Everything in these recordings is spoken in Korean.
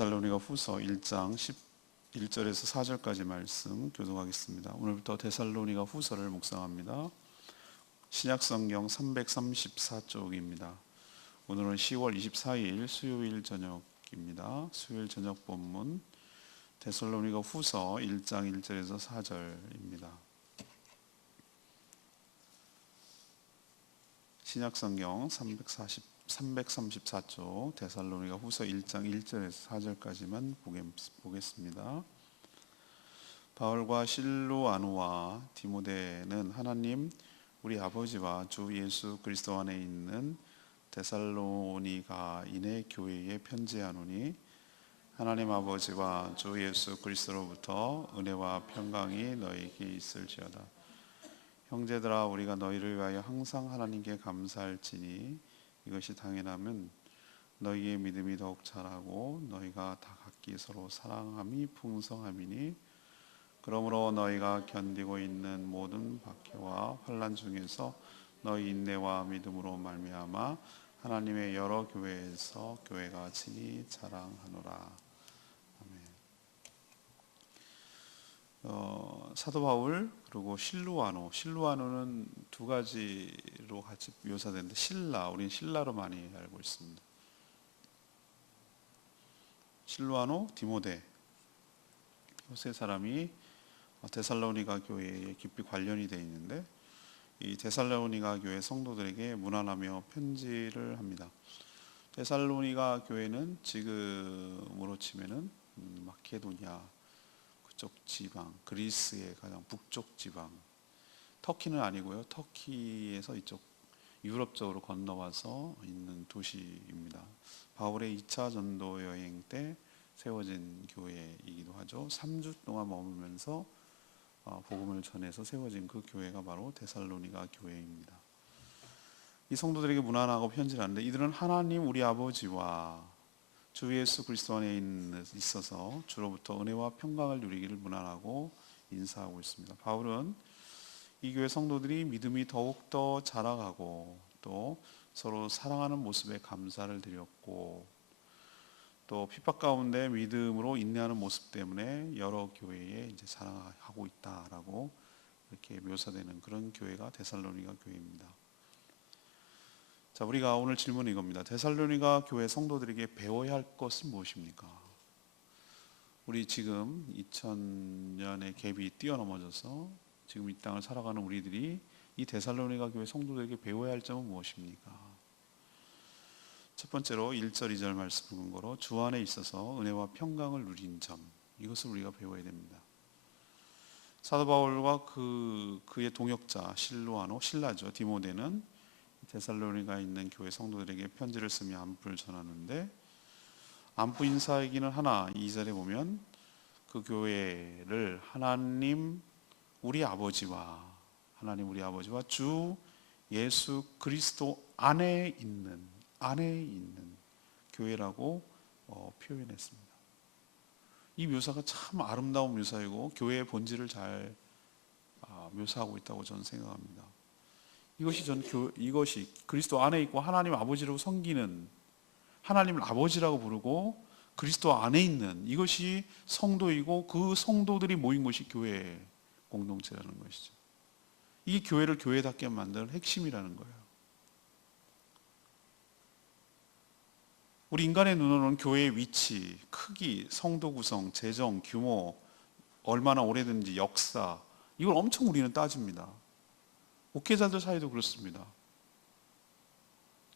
데살로니가 후서 1장 11절에서 4절까지 말씀 교독하겠습니다. 오늘부터 데살로니가 후서를 묵상합니다. 신약성경 334쪽입니다. 오늘은 10월 24일 수요일 저녁입니다. 수요일 저녁 본문 데살로니가 후서 1장 1절에서 4절입니다. 신약성경 334쪽 데살로니가 후서 1장 1절에서 4절까지만 보겠습니다. 바울과 실로아노와 디모데는 하나님 우리 아버지와 주 예수 그리스도 안에 있는 데살로니가인의 교회에 편지하노니 하나님 아버지와 주 예수 그리스도로부터 은혜와 평강이 너희에게 있을지어다. 형제들아, 우리가 너희를 위하여 항상 하나님께 감사할지니 이것이 당연하면 너희의 믿음이 더욱 자라고 너희가 다 각기 서로 사랑함이 풍성함이니, 그러므로 너희가 견디고 있는 모든 박해와 환난 중에서 너희 인내와 믿음으로 말미암아 하나님의 여러 교회에서 교회가 친히 자랑하노라. 사도 바울 그리고 실루아노는 두 가지로 같이 묘사되는데 우리는 신라로 많이 알고 있습니다. 실루아노, 디모데 이 세 사람이 데살로니가 교회에 깊이 관련이 되어 있는데, 이 데살로니가 교회 성도들에게 문안하며 편지를 합니다. 데살로니가 교회는 지금으로 치면은 마케도니아 쪽 지방, 그리스의 가장 북쪽 지방, 터키는 아니고요. 터키에서 이쪽 유럽 쪽으로 건너와서 있는 도시입니다. 바울의 2차 전도 여행 때 세워진 교회이기도 하죠. 3주 동안 머물면서 복음을 전해서 세워진 그 교회가 바로 데살로니가 교회입니다. 이 성도들에게 문안하고 편지를 하는데, 이들은 하나님 우리 아버지와 주 예수 그리스도 안에 있어서 주로부터 은혜와 평강을 누리기를 문안하고 인사하고 있습니다. 바울은 이 교회 성도들이 믿음이 더욱더 자라가고 또 서로 사랑하는 모습에 감사를 드렸고, 또 핍박 가운데 믿음으로 인내하는 모습 때문에 여러 교회에 이제 자랑하고 있다라고 이렇게 묘사되는 그런 교회가 데살로니가 교회입니다. 자, 우리가 오늘 질문은 이겁니다. 데살로니가 교회 성도들에게 배워야 할 것은 무엇입니까? 우리 지금 2000년의 갭이 뛰어넘어져서 지금 이 땅을 살아가는 우리들이 이 데살로니가 교회 성도들에게 배워야 할 점은 무엇입니까? 첫 번째로 1절 2절 말씀 근거로 주 안에 있어서 은혜와 평강을 누린 점, 이것을 우리가 배워야 됩니다. 사도 바울과 그의 동역자 신라죠, 디모데는 데살로니가에 있는 교회 성도들에게 편지를 쓰며 안부를 전하는데, 안부 인사이기는 하나 2절에 보면 그 교회를 하나님 우리 아버지와 주 예수 그리스도 안에 있는 교회라고 표현했습니다. 이 묘사가 참 아름다운 묘사이고 교회의 본질을 잘 묘사하고 있다고 저는 생각합니다. 이것이 그리스도 안에 있고 하나님 아버지로 섬기는, 하나님을 아버지라고 부르고 그리스도 안에 있는 이것이 성도이고, 그 성도들이 모인 것이 교회의 공동체라는 것이죠. 이게 교회를 교회답게 만드는 핵심이라는 거예요. 우리 인간의 눈으로는 교회의 위치, 크기, 성도 구성, 재정, 규모, 얼마나 오래된지, 역사, 이걸 엄청 우리는 따집니다. 목회자들 사이도 그렇습니다.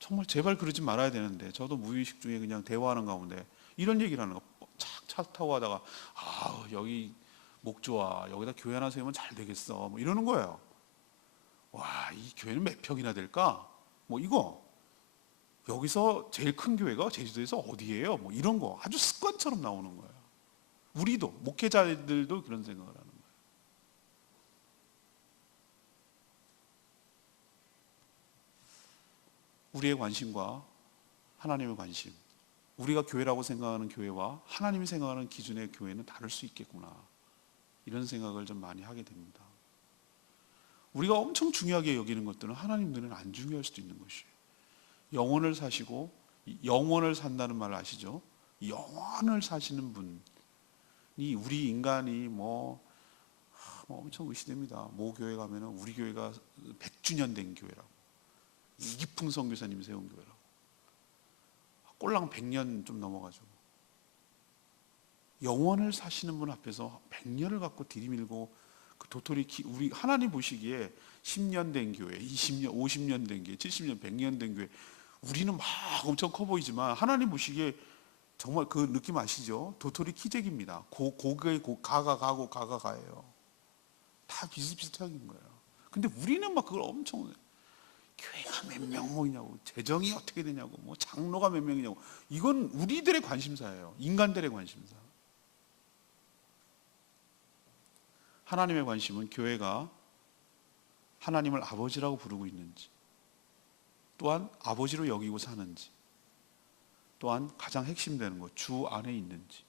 정말 제발 그러지 말아야 되는데, 저도 무의식 중에 그냥 대화하는 가운데 이런 얘기를 하는 거, 차 타고 가다가 여기 목 좋아, 여기다 교회 하나 세우면 잘 되겠어, 뭐 이러는 거예요. 와, 이 교회는 몇 평이나 될까? 뭐 이거 여기서 제일 큰 교회가 제주도에서 어디예요? 뭐 이런 거 아주 습관처럼 나오는 거예요. 우리도 목회자들도 그런 생각을 하는 거예요. 우리의 관심과 하나님의 관심, 우리가 교회라고 생각하는 교회와 하나님이 생각하는 기준의 교회는 다를 수 있겠구나, 이런 생각을 좀 많이 하게 됩니다. 우리가 엄청 중요하게 여기는 것들은 하나님 눈에는 안 중요할 수도 있는 것이에요. 영혼을 사시고 영혼을 산다는 말 아시죠? 영원을 사시는 분이 우리 인간이 뭐 엄청 의시됩니다. 모 교회 가면은 우리 교회가 100주년 된 교회라고, 이기풍 선교사님 세운 교회라고, 꼴랑 100년 좀 넘어가지고 영원을 사시는 분 앞에서 100년을 갖고 들이밀고 그 도토리 우리 하나님 보시기에 10년 된 교회, 20년, 50년 된 교회, 70년, 100년 된 교회, 우리는 막 엄청 커 보이지만 하나님 보시기에 정말 그 느낌 아시죠? 도토리 키재기입니다. 고의 가가 가고 가가 가예요. 다 비슷비슷한 거예요. 근데 우리는 막 그걸 엄청, 교회가 몇 명 모이냐고, 재정이 어떻게 되냐고, 뭐 장로가 몇 명이냐고, 이건 우리들의 관심사예요. 인간들의 관심사. 하나님의 관심은 교회가 하나님을 아버지라고 부르고 있는지, 또한 아버지로 여기고 사는지, 또한 가장 핵심되는 것, 주 안에 있는지,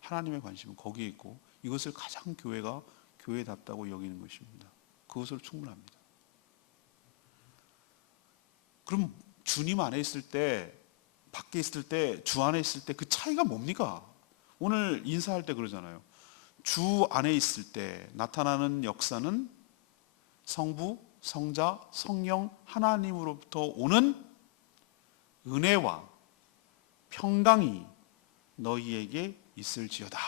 하나님의 관심은 거기에 있고, 이것을 가장 교회가 교회답다고 여기는 것입니다. 그것으로 충분합니다. 그럼 주님 안에 있을 때, 밖에 있을 때, 주 안에 있을 때 그 차이가 뭡니까? 오늘 인사할 때 그러잖아요. 주 안에 있을 때 나타나는 역사는 성부, 성자, 성령 하나님으로부터 오는 은혜와 평강이 너희에게 있을지어다.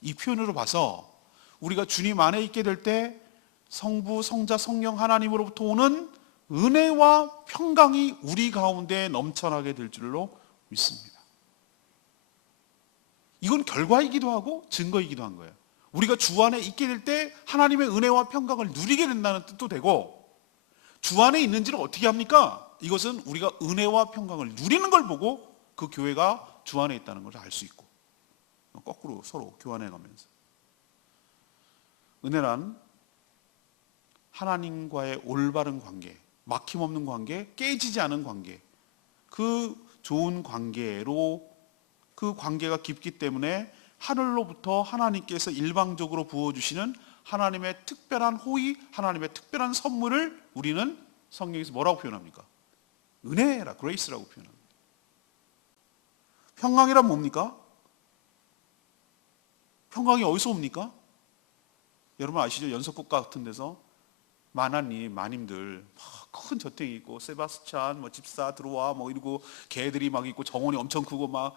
이 표현으로 봐서 우리가 주님 안에 있게 될 때 성부, 성자, 성령 하나님으로부터 오는 은혜와 평강이 우리 가운데 넘쳐나게 될 줄로 믿습니다. 이건 결과이기도 하고 증거이기도 한 거예요. 우리가 주 안에 있게 될 때 하나님의 은혜와 평강을 누리게 된다는 뜻도 되고, 주 안에 있는지를 어떻게 합니까? 이것은 우리가 은혜와 평강을 누리는 걸 보고 그 교회가 주 안에 있다는 걸 알 수 있고, 거꾸로 서로 교환해 가면서. 은혜란 하나님과의 올바른 관계, 막힘없는 관계, 깨지지 않은 관계, 그 좋은 관계로, 그 관계가 깊기 때문에 하늘로부터 하나님께서 일방적으로 부어주시는 하나님의 특별한 호의, 하나님의 특별한 선물을 우리는 성경에서 뭐라고 표현합니까? 은혜라, 그레이스라고 표현합니다. 평강이란 뭡니까? 평강이 어디서 옵니까? 여러분 아시죠? 연속국 같은 데서 마님들 큰 저택이 있고, 세바스찬 집사 들어와 이러고, 개들이 막 있고, 정원이 엄청 크고 막,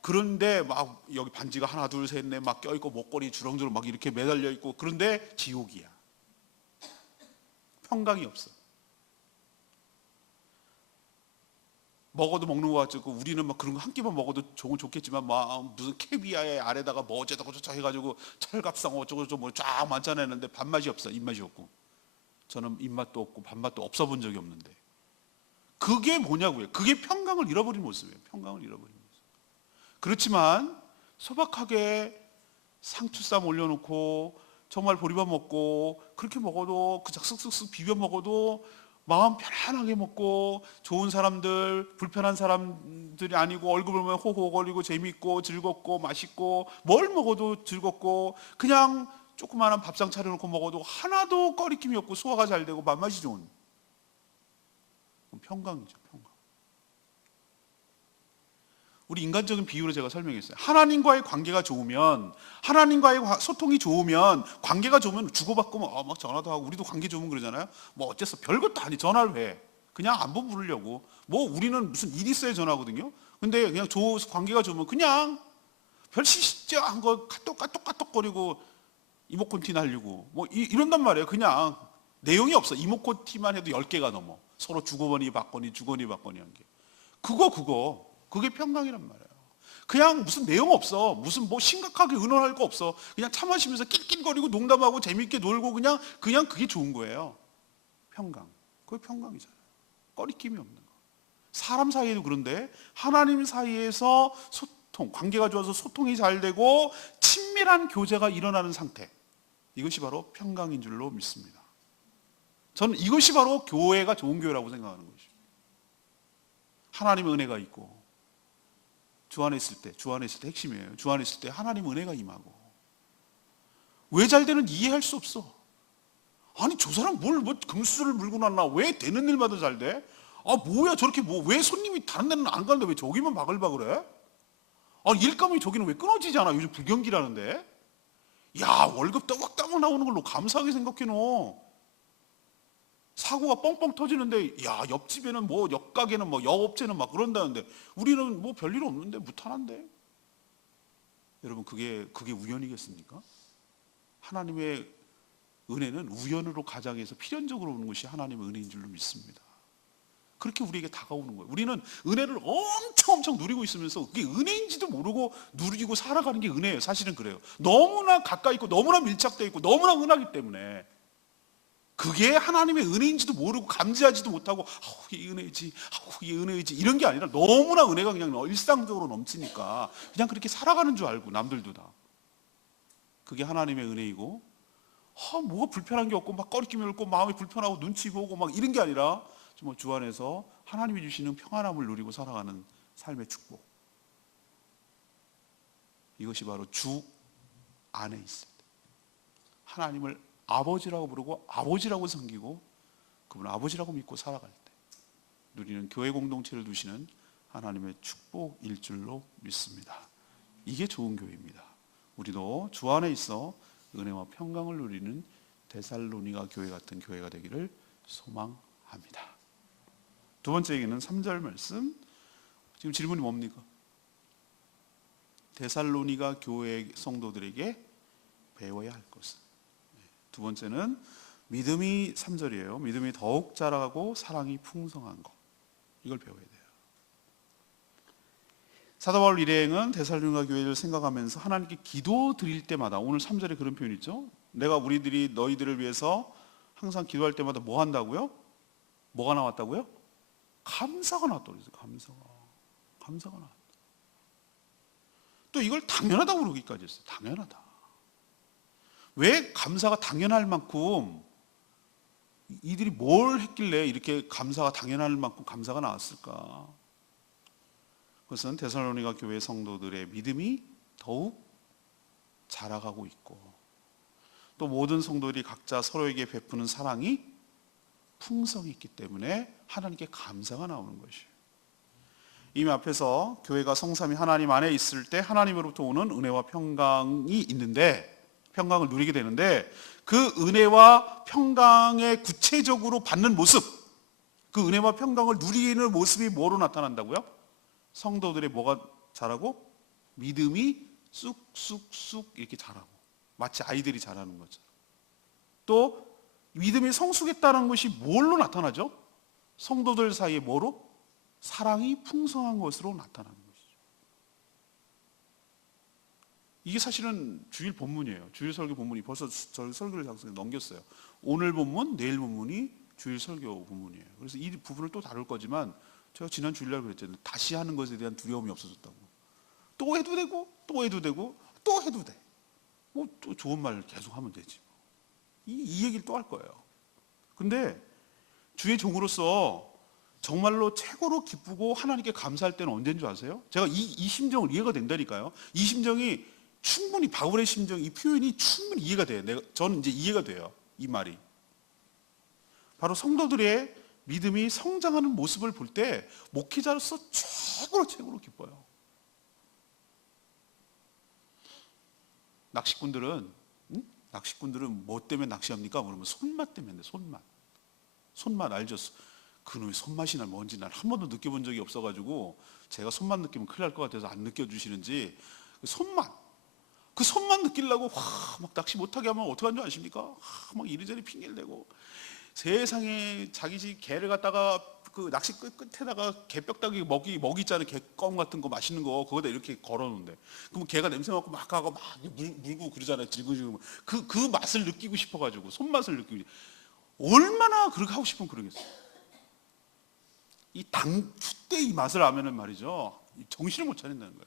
그런데 막 여기 반지가 하나 둘 셋 넷 막 껴있고, 목걸이 주렁주렁 막 이렇게 매달려 있고, 그런데 지옥이야. 평강이 없어. 먹어도 먹는 거 같고, 우리는 막 그런 거 한 끼만 먹어도 좋겠지만, 막 무슨 캐비아의 아래다가 뭐 어쩌고 저쩌고 해가지고 철갑상 어쩌고 저쩌고 쫙 만찬했는데 밥맛이 없어. 입맛이 없고. 저는 입맛도 없고 밥맛도 없어 본 적이 없는데, 그게 뭐냐고요? 그게 평강을 잃어버린 모습이에요. 평강을 잃어버린 모습. 그렇지만 소박하게 상추쌈 올려놓고 정말 보리밥 먹고, 그렇게 먹어도 그냥 쓱쓱쓱 비벼 먹어도 마음 편안하게 먹고, 좋은 사람들, 불편한 사람들이 아니고, 얼굴 보면 호호거리고 재미있고 즐겁고 맛있고, 뭘 먹어도 즐겁고, 그냥 조그마한 밥상 차려놓고 먹어도 하나도 꺼리낌이 없고 소화가 잘 되고 맛맛이 좋은 평강이죠. 평강. 우리 인간적인 비유로 제가 설명했어요. 하나님과의 관계가 좋으면, 하나님과의 소통이 좋으면, 관계가 좋으면 주고받고 막 전화도 하고, 우리도 관계 좋으면 그러잖아요. 뭐 어째서 별것도 아니 전화를 해. 그냥 안부 부르려고. 뭐 우리는 무슨 일이 있어야 전화하거든요. 근데 그냥 관계가 좋으면 그냥 별 시시한 거 까똑까똑거리고 이모콘 티 날리고 뭐 이런단 말이에요. 그냥 내용이 없어. 이모콘 티만 해도 10개가 넘어. 서로 주거니 받거니 한 게. 그게 평강이란 말이에요. 그냥 무슨 내용 없어. 무슨 뭐 심각하게 의논할 거 없어. 그냥 차 마시면서 낄낄거리고 농담하고 재밌게 놀고, 그냥 그게 좋은 거예요. 평강. 그게 평강이잖아요. 꺼리낌이 없는 거. 사람 사이에도 그런데, 하나님 사이에서 관계가 좋아서 소통이 잘 되고 친밀한 교제가 일어나는 상태, 이것이 바로 평강인 줄로 믿습니다. 저는 이것이 바로 교회가 좋은 교회라고 생각하는 것이죠. 하나님의 은혜가 있고, 주 안에 있을 때 핵심이에요. 주 안에 있을 때 하나님 은혜가 임하고. 왜 잘 되는 이해할 수 없어. 아니 저 사람 뭐 금수저를 물고 났나? 왜 되는 일마다 잘 돼? 아 뭐야 저렇게 왜 손님이 다른 데는 안 가는데 왜 저기만 바글바글해? 일감이 저기는 왜 끊어지지 않아? 요즘 불경기라는데. 야, 월급 따박따박 나오는 걸로 감사하게 생각해 너. 사고가 뻥뻥 터지는데 야, 옆집에는 뭐 옆가게는 뭐 옆업체는 막 그런다는데 우리는 뭐 별일 없는데 무탄한데. 여러분, 그게 우연이겠습니까? 하나님의 은혜는 우연으로 가장해서 필연적으로 오는 것이 하나님의 은혜인 줄로 믿습니다. 그렇게 우리에게 다가오는 거예요. 우리는 은혜를 엄청 누리고 있으면서 그게 은혜인지도 모르고 누리고 살아가는 게 은혜예요. 사실은 그래요. 너무나 가까이 있고 너무나 밀착되어 있고 너무나 은하기 때문에 그게 하나님의 은혜인지도 모르고 감지하지도 못하고 이게 은혜지, 이게 은혜지 이런 게 아니라 너무나 은혜가 그냥 일상적으로 넘치니까 그냥 그렇게 살아가는 줄 알고 남들도 다. 그게 하나님의 은혜이고 뭐가 불편한 게 없고 막 꺼리낌이 없고 마음이 불편하고 눈치 보고 막 이런 게 아니라 정말 주 안에서 하나님이 주시는 평안함을 누리고 살아가는 삶의 축복. 이것이 바로 주 안에 있습니다. 하나님을 아버지라고 부르고 아버지라고 섬기고 그분 아버지라고 믿고 살아갈 때 누리는 교회 공동체를 두시는 하나님의 축복일 줄로 믿습니다. 이게 좋은 교회입니다. 우리도 주 안에 있어 은혜와 평강을 누리는 데살로니가 교회 같은 교회가 되기를 소망합니다. 두 번째 얘기는 3절 말씀. 지금 질문이 뭡니까? 데살로니가 교회 성도들에게 배워야 할 것은. 두 번째는 믿음이 3절이에요. 믿음이 더욱 자라고 사랑이 풍성한 것. 이걸 배워야 돼요. 사도 바울 일행은 데살로니가 교회를 생각하면서 하나님께 기도 드릴 때마다, 오늘 3절에 그런 표현이 있죠. 내가 우리들이 너희들을 위해서 항상 기도할 때마다 뭐 한다고요? 뭐가 나왔다고요? 감사가 나왔다고 그랬어요. 감사가 나왔다. 또 이걸 당연하다고 그러기까지 했어요. 당연하다. 왜 감사가 당연할 만큼, 이들이 뭘 했길래 이렇게 감사가 당연할 만큼 감사가 나왔을까? 그것은 데살로니가 교회 성도들의 믿음이 더욱 자라가고 있고 또 모든 성도들이 각자 서로에게 베푸는 사랑이 풍성히 있기 때문에 하나님께 감사가 나오는 것이에요. 이미 앞에서 교회가 성삼위 하나님 안에 있을 때 하나님으로부터 오는 은혜와 평강이 있는데, 평강을 누리게 되는데, 그 은혜와 평강의 구체적으로 받는 모습, 그 은혜와 평강을 누리는 모습이 뭐로 나타난다고요? 성도들의 뭐가 자라고? 믿음이 쑥쑥쑥 이렇게 자라고, 마치 아이들이 자라는 것처럼. 또 믿음이 성숙했다는 것이 뭘로 나타나죠? 성도들 사이에 뭐로? 사랑이 풍성한 것으로 나타나는 것이죠. 이게 사실은 주일 본문이에요. 주일 설교 본문이 벌써 저희 설교를 작성해 넘겼어요. 오늘 본문, 내일 본문이 주일 설교 본문이에요. 그래서 이 부분을 또 다룰 거지만 제가 지난 주일날 그랬잖아요. 다시 하는 것에 대한 두려움이 없어졌다고. 또 해도 되고 또 해도 되고 또 해도 돼. 뭐 또 좋은 말 계속 하면 되지. 이 얘기를 또 할 거예요. 근데 주의 종으로서 정말로 최고로 기쁘고 하나님께 감사할 때는 언제인 줄 아세요? 제가 이 심정을 이해가 된다니까요. 이 심정이 충분히, 바울의 심정, 이 표현이 충분히 이해가 돼요. 저는 이제 이해가 돼요. 이 말이. 바로 성도들의 믿음이 성장하는 모습을 볼 때 목회자로서 최고로 기뻐요. 낚시꾼들은 뭐 때문에 낚시합니까? 그러면 손맛 때문에. 손맛 알죠? 그놈의 손맛이 뭔지 난 한 번도 느껴본 적이 없어가지고 제가 손맛 느끼면 큰일 날 것 같아서 안 느껴주시는지, 그 손맛 느끼려고 막 낚시 못하게 하면 어떻게 하는 줄 아십니까? 막 이리저리 핑계를 대고 세상에 자기 집 개를 갖다가 그 낚시 끝에다가 개뼈다귀 먹이 있잖아요. 개껌 같은 거 맛있는 거 그거다 이렇게 걸어놓는데, 그럼 개가 냄새 맡고 막 가고 막 물고 그러잖아요. 지금 그 맛을 느끼고 싶어가지고, 손맛을 느끼고, 얼마나 그렇게 하고 싶으면 그러겠어요. 이 당초 때 이 맛을 알면은 말이죠, 정신을 못 차린다는 거야.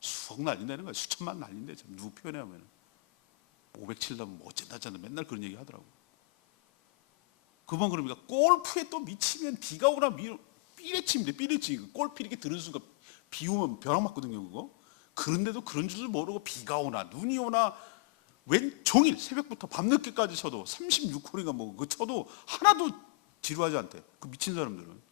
수억 날린다는 거야. 수천만 날린대. 누구 표현해 하면은 500 치려면 뭐 어쨌다 맨날 그런 얘기 하더라고. 그만 그럽니까? 골프에 또 미치면 비가 오나 삐레치입니다. 삐레치. 골프 이렇게 들은 순간 비 오면 벼락 맞거든요, 그거. 그런데도 그런 줄을 모르고 비가 오나 눈이 오나 웬 종일 새벽부터 밤늦게까지 쳐도 36홀인가 뭐 그 쳐도 하나도 지루하지 않대. 그 미친 사람들은.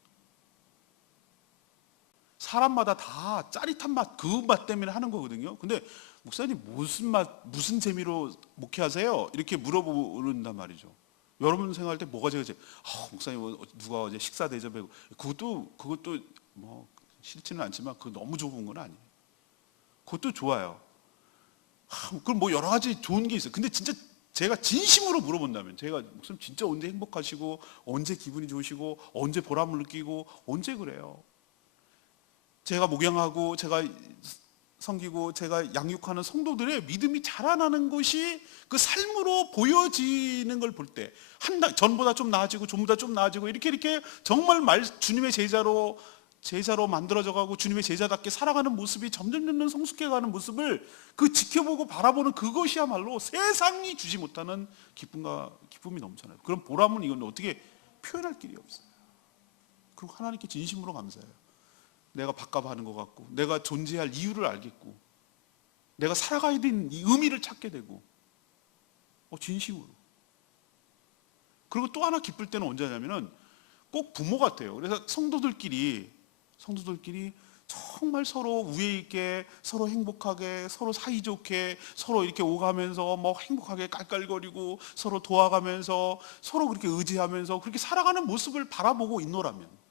사람마다 다 짜릿한 맛, 그 맛 때문에 하는 거거든요. 근데 목사님 무슨 맛, 무슨 재미로 목회하세요? 이렇게 물어보는단 말이죠. 여러분 생각할 때 뭐가 제일 목사님 누가 어제 식사 대접해, 그것도 뭐 싫지는 않지만 그거 너무 좋은 건 아니에요. 그것도 좋아요. 그럼 뭐 여러 가지 좋은 게 있어요. 근데 진짜 제가 진심으로 물어본다면, 제가 목사님 진짜 언제 행복하시고 언제 기분이 좋으시고 언제 보람을 느끼고 언제 그래요? 제가 목양하고 제가 섬기고 제가 양육하는 성도들의 믿음이 자라나는 것이 그 삶으로 보여지는 걸 볼 때, 전보다 좀 나아지고 전보다 좀 나아지고 이렇게 정말 주님의 제자로 만들어져 가고 주님의 제자답게 살아가는 모습이 점점 성숙해가는 모습을 그 지켜보고 바라보는 그것이야말로 세상이 주지 못하는 기쁨이 넘쳐나요. 그런 보람은 이건 어떻게 표현할 길이 없어요. 그리고 하나님께 진심으로 감사해요. 내가 밥값하는 것 같고, 내가 존재할 이유를 알겠고, 내가 살아가야 되는 이 의미를 찾게 되고, 진심으로. 그리고 또 하나 기쁠 때는 언제냐면은 꼭 부모 같아요. 그래서 성도들끼리 정말 서로 우애 있게, 서로 행복하게, 서로 사이좋게, 서로 이렇게 오가면서 뭐 행복하게 깔깔거리고 서로 도와가면서 서로 그렇게 의지하면서 그렇게 살아가는 모습을 바라보고 있노라면,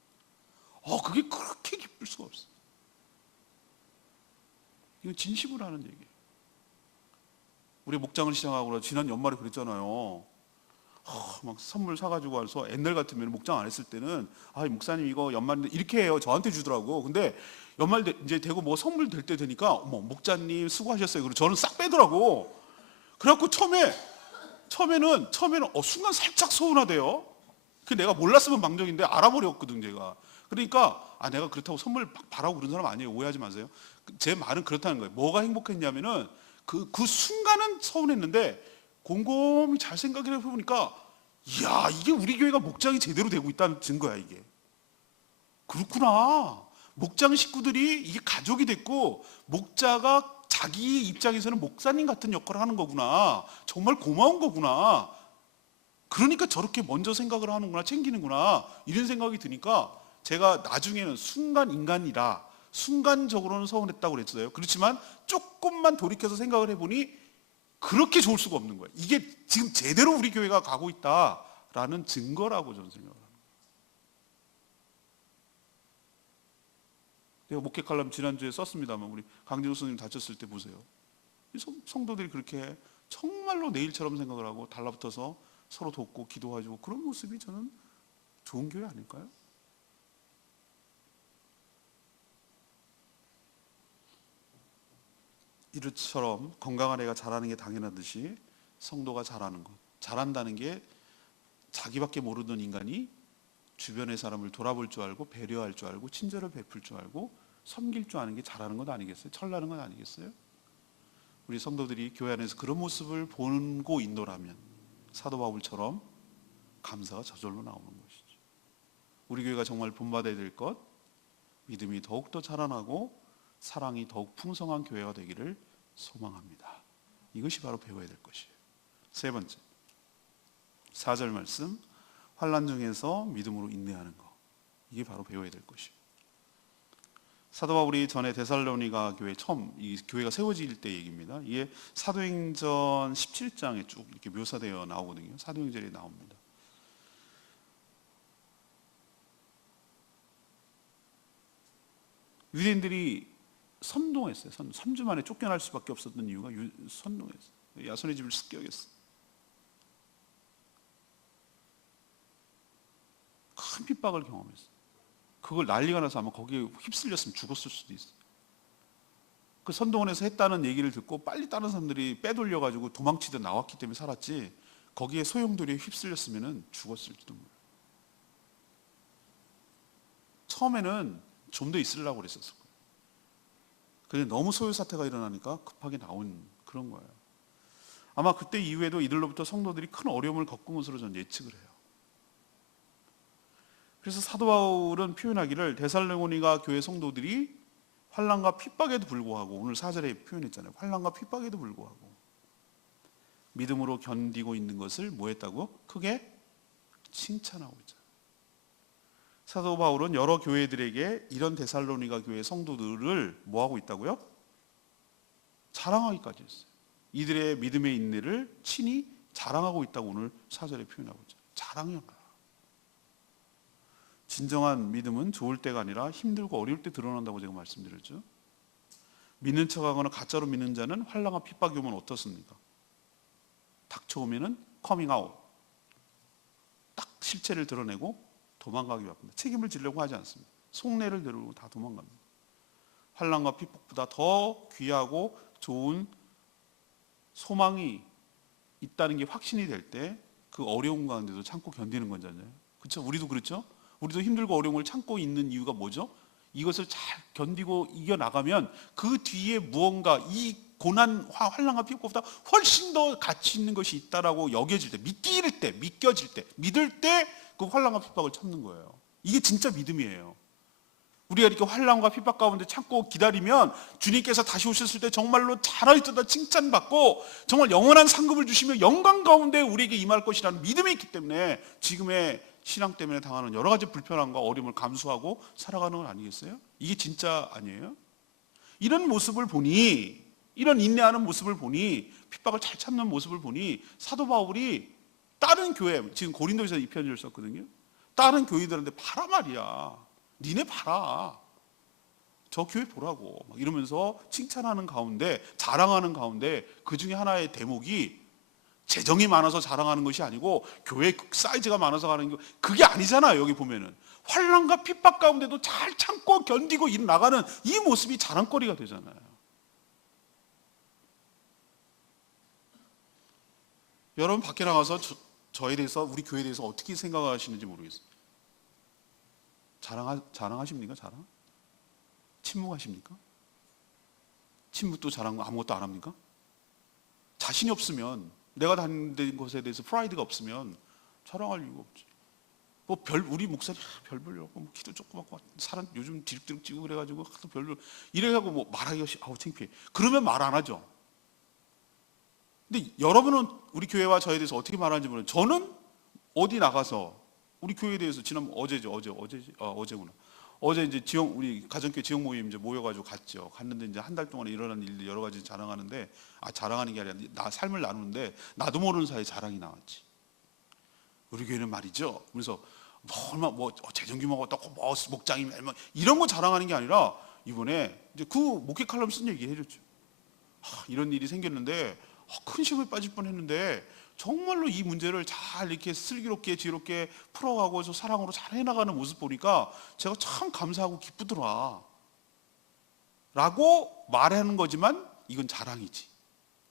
그게 그렇게 기쁠 수가 없어요. 이건 진심으로 하는 얘기예요. 우리 목장을 시작하고 지난 연말에 그랬잖아요. 막 선물 사가지고 와서, 옛날 같으면 목장 안 했을 때는 목사님 이거 연말인데 이렇게 해요, 저한테 주더라고. 근데 연말 이제 되고 뭐 선물 될 때 되니까 목자님 수고하셨어요. 그리고 저는 싹 빼더라고. 그래갖고 처음에는 순간 살짝 서운하대요. 그 내가 몰랐으면 망정인데 알아버렸거든 제가. 그러니까 내가 그렇다고 선물 바라고 그런 사람 아니에요. 오해하지 마세요. 제 말은 그렇다는 거예요. 뭐가 행복했냐면은 그 순간은 서운했는데 곰곰이 잘 생각해 보니까, 이야, 이게 우리 교회가 목장이 제대로 되고 있다는 증거야. 이게 그렇구나. 목장 식구들이 이게 가족이 됐고, 목자가 자기 입장에서는 목사님 같은 역할을 하는 거구나. 정말 고마운 거구나. 그러니까 저렇게 먼저 생각을 하는구나, 챙기는구나, 이런 생각이 드니까 제가 나중에는 순간적으로는 서운했다고 그랬어요. 그렇지만 조금만 돌이켜서 생각을 해보니 그렇게 좋을 수가 없는 거예요. 이게 지금 제대로 우리 교회가 가고 있다라는 증거라고 저는 생각을 합니다. 내가 목회 칼럼 지난주에 썼습니다만, 우리 강진호 선생님 다쳤을 때 보세요. 성도들이 그렇게 정말로 내일처럼 생각을 하고 달라붙어서 서로 돕고 기도해주고, 그런 모습이 저는 좋은 교회 아닐까요? 이처럼 건강한 애가 자라는 게 당연하듯이 성도가 자란다는 게, 자기밖에 모르는 인간이 주변의 사람을 돌아볼 줄 알고 배려할 줄 알고 친절을 베풀 줄 알고 섬길 줄 아는 게 자라는 것 아니겠어요? 철나는 것 아니겠어요? 우리 성도들이 교회 안에서 그런 모습을 보고 있노라면 사도 바울처럼 감사가 저절로 나오는 것이죠. 우리 교회가 정말 본받아야 될 것, 믿음이 더욱더 자라나고 사랑이 더욱 풍성한 교회가 되기를 소망합니다. 이것이 바로 배워야 될 것이에요. 세 번째, 4절 말씀, 환난 중에서 믿음으로 인내하는 것. 이게 바로 배워야 될 것이에요. 사도 바울이 전에 데살로니가 교회 처음 이 교회가 세워질 때 얘기입니다. 이게 사도행전 17장에 쭉 이렇게 묘사되어 나오거든요. 사도행전에 나옵니다. 유대인들이 선동했어요. 3주 만에 쫓겨날 수밖에 없었던 이유가 선동했어요. 야손의 집을 습격했어요. 큰 핍박을 경험했어요. 그걸 난리가 나서 아마 거기에 휩쓸렸으면 죽었을 수도 있어요. 그 선동원에서 했다는 얘기를 듣고 빨리 다른 사람들이 빼돌려가지고 도망치듯 나왔기 때문에 살았지, 거기에 소용돌이에 휩쓸렸으면 죽었을지도 몰라요. 처음에는 좀 더 있으려고 그랬었을 거예요. 근데 너무 소요 사태가 일어나니까 급하게 나온 그런 거예요. 아마 그때 이후에도 이들로부터 성도들이 큰 어려움을 겪은 것으로 저는 예측을 해요. 그래서 사도 바울은 표현하기를, 데살로니가 교회 성도들이 환난과 핍박에도 불구하고, 오늘 4절에 표현했잖아요. 환난과 핍박에도 불구하고 믿음으로 견디고 있는 것을 뭐 했다고? 크게 칭찬하고 있잖아요. 사도 바울은 여러 교회들에게 이런 데살로니가 교회 성도들을 뭐하고 있다고요? 자랑하기까지 했어요. 이들의 믿음의 인내를 친히 자랑하고 있다고 오늘 4절에 표현하고 있죠. 자랑이었다. 진정한 믿음은 좋을 때가 아니라 힘들고 어려울 때 드러난다고 제가 말씀드렸죠. 믿는 척하거나 가짜로 믿는 자는 환난과 핍박이 오면 어떻습니까? 닥쳐오면은 커밍아웃, 딱 실체를 드러내고 도망가기 바쁩니다. 책임을 지려고 하지 않습니다. 속내를 내려고 다 도망갑니다. 환난과 핍박보다 더 귀하고 좋은 소망이 있다는 게 확신이 될 때 그 어려운 가운데도 참고 견디는 거잖아요. 그렇죠? 우리도 그렇죠? 우리도 힘들고 어려운 걸 참고 있는 이유가 뭐죠? 이것을 잘 견디고 이겨나가면 그 뒤에 무언가 이 고난, 환난과 핍박보다 훨씬 더 가치 있는 것이 있다라고 여겨질 때, 믿겨질 때, 믿을 때 그 환난과 핍박을 참는 거예요. 이게 진짜 믿음이에요. 우리가 이렇게 환난과 핍박 가운데 참고 기다리면 주님께서 다시 오셨을 때 정말로 잘하였다 칭찬받고 정말 영원한 상급을 주시며 영광 가운데 우리에게 임할 것이라는 믿음이 있기 때문에 지금의 신앙 때문에 당하는 여러 가지 불편함과 어려움을 감수하고 살아가는 건 아니겠어요? 이게 진짜 아니에요? 이런 모습을 보니, 이런 인내하는 모습을 보니, 핍박을 잘 참는 모습을 보니 사도 바울이 다른 교회, 지금 고린도에서 이 편지를 썼거든요. 다른 교회들한테 봐라 말이야. 니네 봐라. 저 교회 보라고. 막 이러면서 칭찬하는 가운데, 자랑하는 가운데 그 중에 하나의 대목이 재정이 많아서 자랑하는 것이 아니고 교회 사이즈가 많아서 가는 거, 그게 아니잖아요. 여기 보면은 환난과 핍박 가운데도 잘 참고 견디고 일 나가는 이 모습이 자랑거리가 되잖아요. 여러분 밖에 나가서 저에 대해서, 우리 교회에 대해서 어떻게 생각하시는지 모르겠어요. 자랑하십니까? 자랑? 침묵하십니까? 침묵도 자랑 아무것도 안 합니까? 자신이 없으면, 내가 다니는 것에 대해서 프라이드가 없으면 자랑할 이유가 없지. 우리 목사님 별 별로 없고, 키도 조그맣고, 사람 요즘 디룩디룩 찌고 그래가지고 하도 별로 이래가지고 뭐 말하기가 아우 창피해. 그러면 말 안 하죠. 근데 여러분은 우리 교회와 저에 대해서 어떻게 말하는지 모르는. 저는 어디 나가서 우리 교회에 대해서 어제구나. 어제 이제 우리 가정교회 지역 모임 이제 모여가지고 갔죠. 갔는데 이제 한 달 동안에 일어난 일들 여러 가지 자랑하는데, 자랑하는 게 아니라 나 삶을 나누는데 나도 모르는 사이에 자랑이 나왔지. 우리 교회는 말이죠. 그래서 재정 규모가 어떻고 목장이 이런 거 자랑하는 게 아니라 이번에 이제 그 목회 칼럼 쓴 얘기 해줬죠. 이런 일이 생겼는데 큰 시험에 빠질 뻔했는데 정말로 이 문제를 잘 이렇게 슬기롭게 지혜롭게 풀어가고 사랑으로 잘 해나가는 모습 보니까 제가 참 감사하고 기쁘더라 라고 말하는 거지만 이건 자랑이지.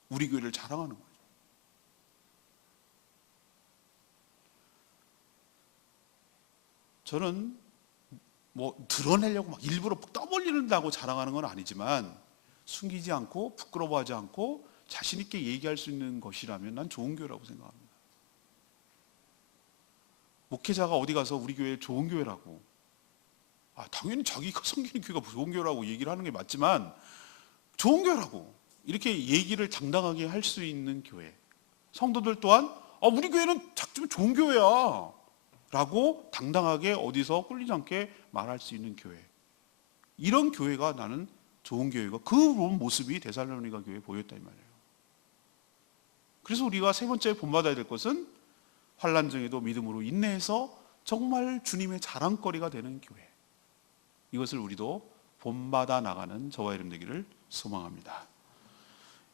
우리 교회를 자랑하는 거죠. 저는 드러내려고 막 일부러 떠벌리는다고 자랑하는 건 아니지만, 숨기지 않고 부끄러워하지 않고 자신 있게 얘기할 수 있는 것이라면 난 좋은 교회라고 생각합니다. 목회자가 어디 가서 우리 교회 좋은 교회라고, 당연히 자기가 섬기는 교회가 좋은 교회라고 얘기를 하는 게 맞지만, 좋은 교회라고 이렇게 얘기를 당당하게 할 수 있는 교회, 성도들 또한 우리 교회는 좀 좋은 교회야 라고 당당하게 어디서 꿀리지 않게 말할 수 있는 교회, 이런 교회가 나는 좋은 교회가, 그런 모습이 데살로니가 교회에 보였다 이 말이에요. 그래서 우리가 세 번째 본받아야 될 것은 환난 중에도 믿음으로 인내해서 정말 주님의 자랑거리가 되는 교회, 이것을 우리도 본받아 나가는 저와 여러분 되기를 소망합니다.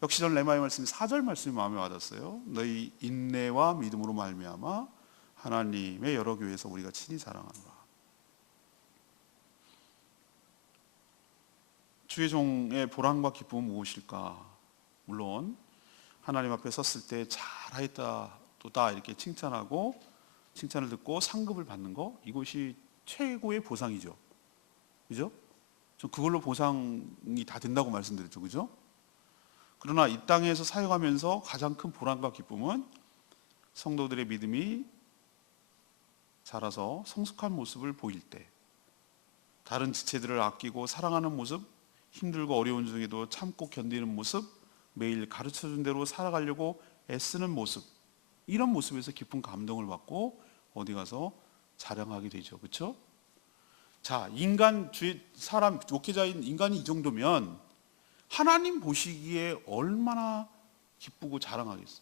역시 저는 레마의 말씀이 4절 말씀이 마음에 와닿았어요. 너희 인내와 믿음으로 말미암아 하나님의 여러 교회에서 우리가 친히 자랑하노라. 주의 종의 보람과 기쁨은 무엇일까? 물론 하나님 앞에 섰을 때 잘하였다 또다 이렇게 칭찬하고, 칭찬을 듣고 상급을 받는 거, 이것이 최고의 보상이죠. 그죠? 저 그걸로 보상이 다 된다고 말씀드렸죠. 그죠? 그러나 이 땅에서 사역하면서 가장 큰 보람과 기쁨은 성도들의 믿음이 자라서 성숙한 모습을 보일 때, 다른 지체들을 아끼고 사랑하는 모습, 힘들고 어려운 중에도 참고 견디는 모습, 매일 가르쳐준 대로 살아가려고 애쓰는 모습, 이런 모습에서 깊은 감동을 받고 어디 가서 자랑하게 되죠. 그렇죠? 자, 사람 목회자인 인간이 이 정도면 하나님 보시기에 얼마나 기쁘고 자랑하겠어요.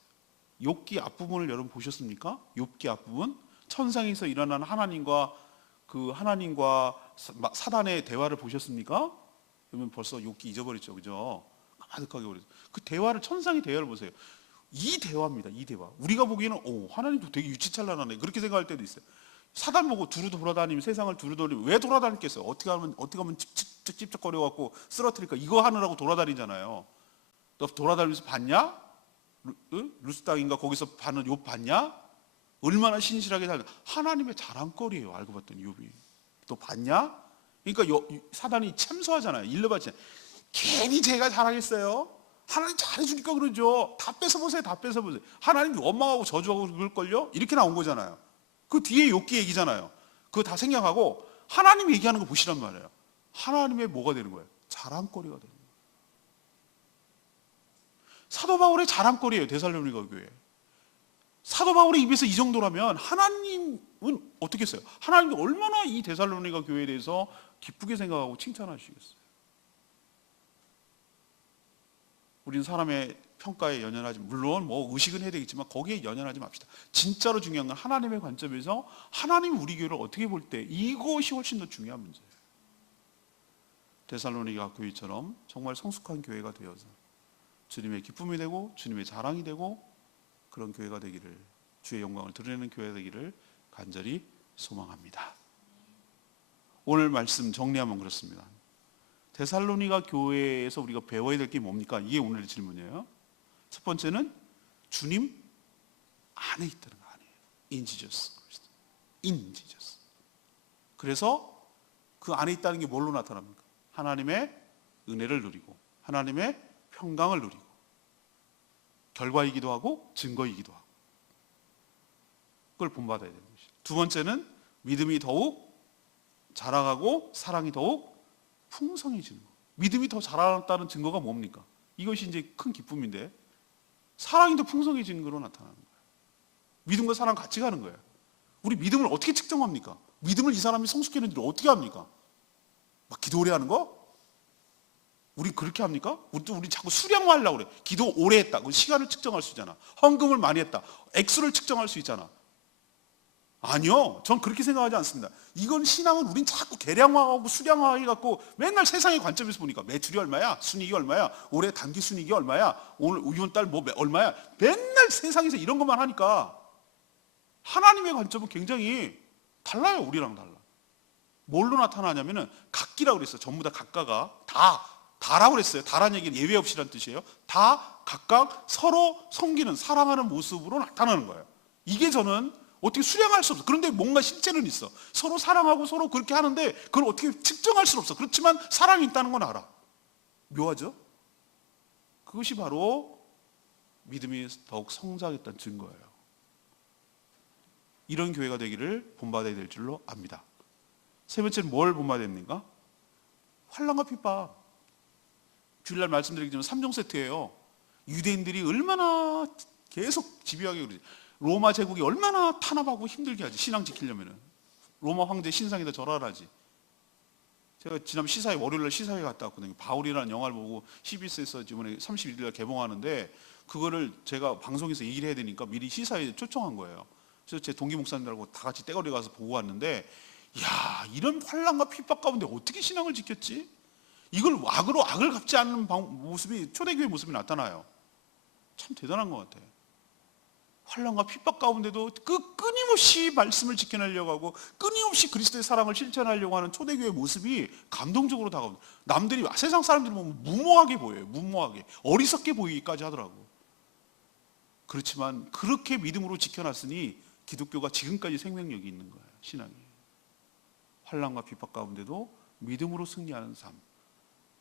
욥기 앞부분을 여러분 보셨습니까? 욥기 앞부분, 천상에서 일어난 하나님과 사단의 대화를 보셨습니까? 그러면 벌써 욥기 잊어버렸죠, 그죠? 가득하게 버렸어요. 그 대화를, 천상의 대화를 보세요. 이 대화입니다. 이 대화. 우리가 보기에는 하나님도 되게 유치찬란하네, 그렇게 생각할 때도 있어요. 사단 보고 두루 돌아다니면, 세상을 두루 돌리면 왜 돌아다니겠어요? 어떻게 하면 찝쩍거려갖고 쓰러뜨릴까? 이거 하느라고 돌아다니잖아요. 너 돌아다니면서 봤냐? 루스 땅인가 거기서 파는 욥 봤냐? 얼마나 신실하게 살냐? 하나님의 자랑거리예요. 알고 봤더니 욥이. 너 봤냐? 그러니까 사단이 참소하잖아요. 일러봤잖아요. 괜히 제가 자랑했어요. 하나님 잘해주니까 그러죠. 다 뺏어보세요. 다 뺏어보세요. 하나님 원망하고 저주하고 그럴걸요? 이렇게 나온 거잖아요. 그 뒤에 욥기 얘기잖아요. 그거 다 생략하고 하나님 얘기하는 거 보시란 말이에요. 하나님의 뭐가 되는 거예요? 자랑거리가 되는 거예요. 사도 바울의 자랑거리예요. 데살로니가 교회. 사도 바울의 입에서 이 정도라면 하나님은 어떻게 했어요? 하나님이 얼마나 이 데살로니가 교회에 대해서 기쁘게 생각하고 칭찬하시겠어요? 우리는 사람의 평가에 연연하지, 물론 뭐 의식은 해야 되겠지만 거기에 연연하지 맙시다. 진짜로 중요한 건 하나님의 관점에서 하나님이 우리 교회를 어떻게 볼 때, 이것이 훨씬 더 중요한 문제예요. 데살로니가 교회처럼 정말 성숙한 교회가 되어서 주님의 기쁨이 되고 주님의 자랑이 되고 그런 교회가 되기를, 주의 영광을 드러내는 교회가 되기를 간절히 소망합니다. 오늘 말씀 정리하면 그렇습니다. 데살로니가 교회에서 우리가 배워야 될 게 뭡니까? 이게 오늘의 질문이에요. 첫 번째는 주님 안에 있다는 거 아니에요. In Jesus. In Jesus. 그래서 그 안에 있다는 게 뭘로 나타납니까? 하나님의 은혜를 누리고 하나님의 평강을 누리고 결과이기도 하고 증거이기도 하고 그걸 본받아야 되는 것이죠. 두 번째는 믿음이 더욱 자라가고 사랑이 더욱 풍성해지는 거. 믿음이 더 자라났다는 증거가 뭡니까? 이것이 이제 큰 기쁨인데 사랑이 더 풍성해지는 거로 나타나는 거예요. 믿음과 사랑 같이 가는 거예요. 우리 믿음을 어떻게 측정합니까? 믿음을 이 사람이 성숙했는지를 어떻게 합니까? 막 기도 오래 하는 거? 우리 그렇게 합니까? 우리 자꾸 수량화 하려고 그래. 기도 오래 했다. 그 시간을 측정할 수 있잖아. 헌금을 많이 했다. 액수를 측정할 수 있잖아. 아니요. 전 그렇게 생각하지 않습니다. 이건 신앙은 우린 자꾸 계량화하고 수량화해갖고 맨날 세상의 관점에서 보니까 매출이 얼마야? 순이익이 얼마야? 올해 단기 순이익이 얼마야? 오늘 이번 달 뭐 얼마야? 맨날 세상에서 이런 것만 하니까 하나님의 관점은 굉장히 달라요. 우리랑 달라. 뭘로 나타나냐면은 각기라고 그랬어요. 전부 다 각가가 다라고 그랬어요. 다라는 얘기는 예외 없이란 뜻이에요. 다 각각 서로 섬기는, 사랑하는 모습으로 나타나는 거예요. 이게 저는 어떻게 수량할 수 없어. 그런데 뭔가 실제는 있어. 서로 사랑하고 서로 그렇게 하는데 그걸 어떻게 측정할 수는 없어. 그렇지만 사랑이 있다는 건 알아. 묘하죠? 그것이 바로 믿음이 더욱 성장했다는 증거예요. 이런 교회가 되기를 본받아야 될 줄로 압니다. 세 번째는 뭘 본받아야 됩니까? 환난과 핍박. 주일날 말씀드리기 전에 3종 세트예요. 유대인들이 얼마나 계속 집요하게 그러지. 로마 제국이 얼마나 탄압하고 힘들게 하지. 신앙 지키려면은. 로마 황제 신상에다 절하라지. 제가 지난 시사회, 월요일날 시사회 갔다 왔거든요. 바울이라는 영화를 보고 CBS에서 이번에 31일날 개봉하는데 그거를 제가 방송에서 얘기를 해야 되니까 미리 시사회에 초청한 거예요. 그래서 제 동기 목사님들하고 다 같이 떼거리 가서 보고 왔는데, 야, 이런 환난과 핍박 가운데 어떻게 신앙을 지켰지? 이걸 악으로 악을 갚지 않는 모습이, 초대교회 모습이 나타나요. 참 대단한 것 같아요. 환난과 핍박 가운데도 끊임없이 말씀을 지켜내려고 하고 끊임없이 그리스도의 사랑을 실천하려고 하는 초대교회의 모습이 감동적으로 다가옵니다. 남들이, 세상 사람들이 보면 무모하게 보여요. 무모하게. 어리석게 보이기까지 하더라고. 그렇지만 그렇게 믿음으로 지켜놨으니 기독교가 지금까지 생명력이 있는 거예요. 신앙이. 환난과 핍박 가운데도 믿음으로 승리하는 삶.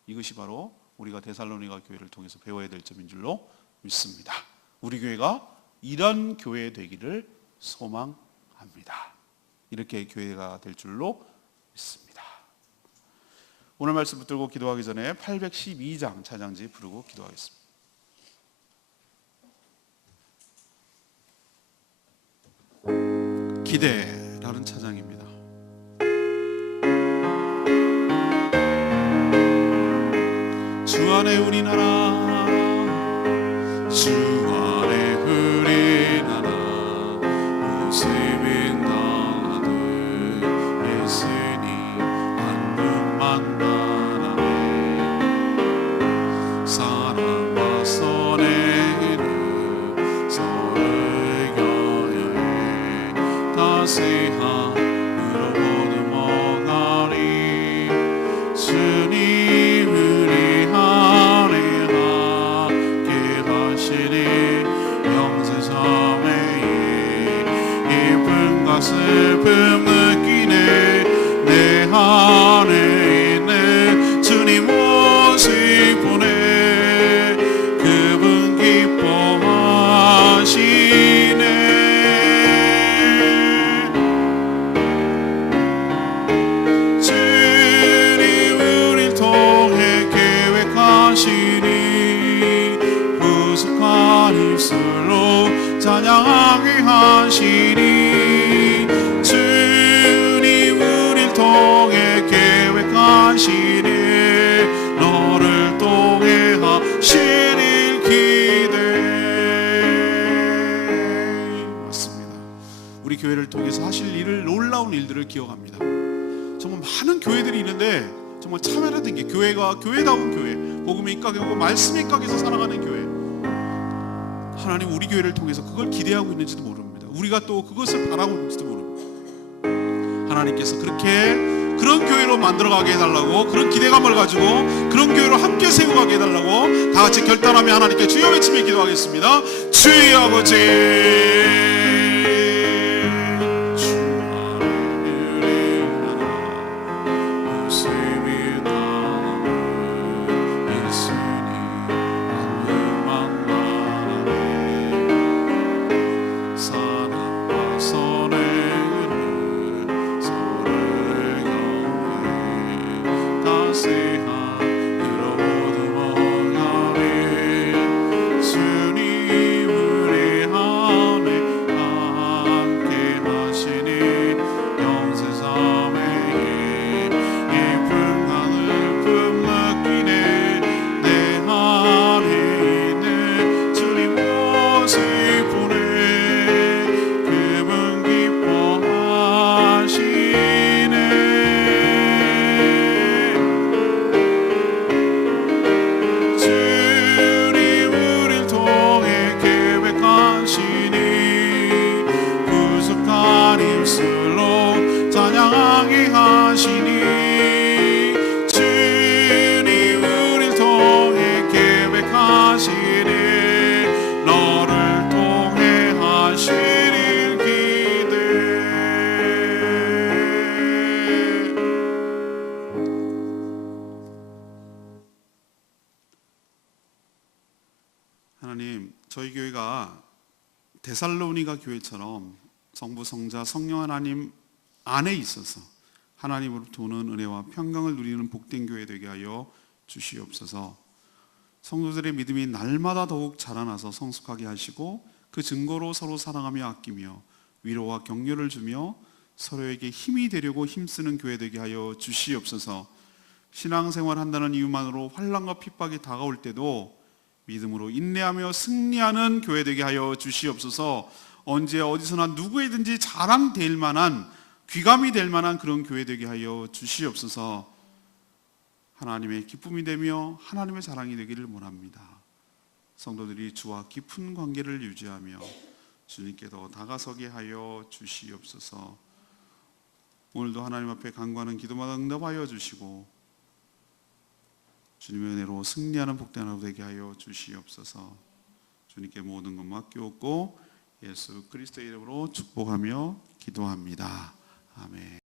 이것이 바로 우리가 데살로니가 교회를 통해서 배워야 될 점인 줄로 믿습니다. 우리 교회가 이런 교회 되기를 소망합니다. 이렇게 교회가 될 줄로 믿습니다. 오늘 말씀 붙들고 기도하기 전에 812장 찬양지 부르고 기도하겠습니다. 기대라는 찬양입니다. 안에 우리나라 주 안에 우리나라 웃음이 나도 예수님 한 눈만 바라네 사랑과 선행을 서로의 곁에 다시함으로 모두 먹으리 주님 우리 안에 함께 하시니 영세삼에 기쁨과 슬픔 느끼네 내 안에 있는 주님 모습 보네 그분 기뻐하시네 주님 우릴 통해 계획하시니 부족한 입술로 찬양하게 하시니 주님 우릴 통해 계획하시니 너를 통해 하시니 맞습니다. 우리 교회를 통해서 하실 일을 놀라운 일들을 기억합니다. 정말 많은 교회들이 있는데 정말 참여라는 게 교회가 교회다운 교회 복음의 입각이고 말씀의 입각에서 살아가는 교회 하나님 우리 교회를 통해서 그걸 기대하고 있는지도 모릅니다. 우리가 또 그것을 바라고 있는지도 모릅니다. 하나님께서 그런 교회로 만들어가게 해달라고 그런 기대감을 가지고 그런 교회로 함께 세워가게 해달라고 다 같이 결단하며 하나님께 주여 외치며 기도하겠습니다. 주의 아버지 하나님, 저희 교회가 데살로니가 교회처럼 성부, 성자, 성령 하나님 안에 있어서 하나님으로부터 오는 은혜와 평강을 누리는 복된 교회 되게 하여 주시옵소서. 성도들의 믿음이 날마다 더욱 자라나서 성숙하게 하시고 그 증거로 서로 사랑하며 아끼며 위로와 격려를 주며 서로에게 힘이 되려고 힘쓰는 교회 되게 하여 주시옵소서. 신앙생활 한다는 이유만으로 환난과 핍박이 다가올 때도 믿음으로 인내하며 승리하는 교회 되게 하여 주시옵소서. 언제 어디서나 누구에든지 자랑될 만한, 귀감이 될 만한 그런 교회 되게 하여 주시옵소서. 하나님의 기쁨이 되며 하나님의 자랑이 되기를 원합니다. 성도들이 주와 깊은 관계를 유지하며 주님께 더 다가서게 하여 주시옵소서. 오늘도 하나님 앞에 간구하는 기도마다 응답하여 주시고 주님의 은혜로 승리하는 복된 하루 되게 하여 주시옵소서. 주님께 모든 것 맡기옵고 예수 그리스도의 이름으로 축복하며 기도합니다. 아멘.